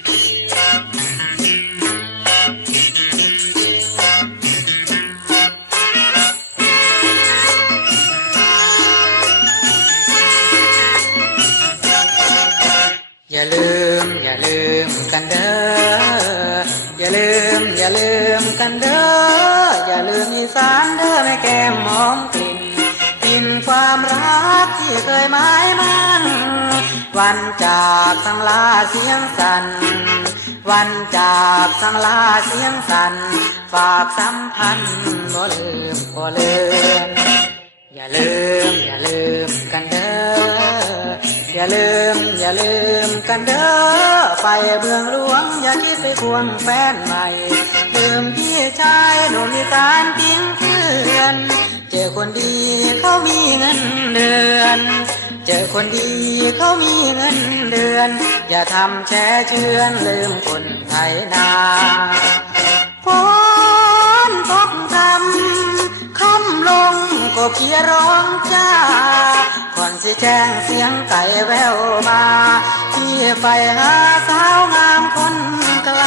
อย่าลืม อย่าลืมกันเด้อ อย่าลืม อย่าลืมกันเด้อ อย่าลืมอีสานเด้อแม่แก้มหอมกลิ่นกลิ่นความรักที่เคยหมายมัน วันจากสังลาเสียงสัน วันจากสังลาเสียงสัน ฝากสัมพันธ์บ่ลืมบ่ลือนอย่าลืมอย่าลืมกันเด้อ อย่าลืมอย่าลืมกันเด้อ ไปเมืองหลวงอย่าคิดไปควงแฟนใหม่ลืมพี่ชายหนุ่มอีสานทิ้งเพื่อน เจอคนดีเขามีเงินเดือน เจอคนดีเขามีเงินเดือน อย่าทำแช่เชือนลืมคนไทยนาฝนตกทำคำลงก็เพียร้องจ้าก่อนสิแจ้งเสียงไก่แววมา ที่ไปหาสาวงามคนไกล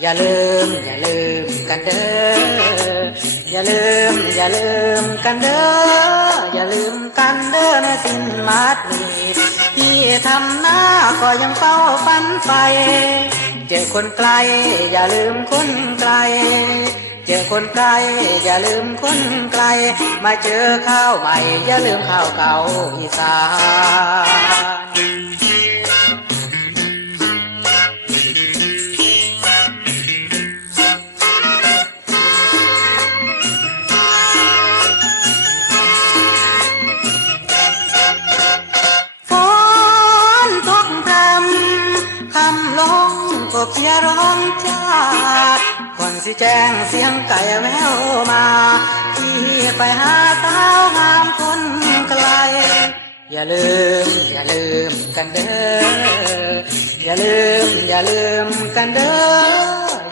อย่าลืมอย่าลืมกันเด้อ อย่าลืม อย่าลืมกันเด้อ อย่าลืมกันเด้อแม่สินมาดนีที่ทำหน้าก็ยังเฝ้าฝันไป เจอคนไกล อย่าลืมคนไกล เจอคนไกล อย่าลืมคนไกล มาเจอข้าวใหม่ อย่าลืมข้าวเก่าอีสาน ก็เพียร้องจ้าก่อนสิแจ้งเสียงไก่แววมาที่ไปหาสาวงามคนไกล อย่าลืม อย่าลืมกันเด้อ อย่าลืม อย่าลืมกันเด้อ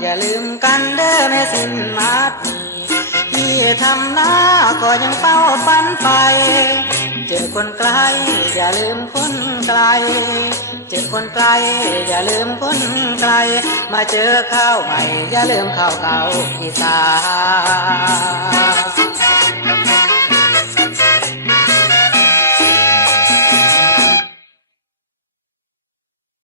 อย่าลืมกันเด้อแม่สินมาดีที่ทำหน้าก็ยังเฝ้าฝันไป เจอคนไกล อย่าลืมคนไกล เจอคนไกล อย่าลืมคนไกล มาเจอข้าวใหม่ อย่าลืมข้าวเก่าอีสาน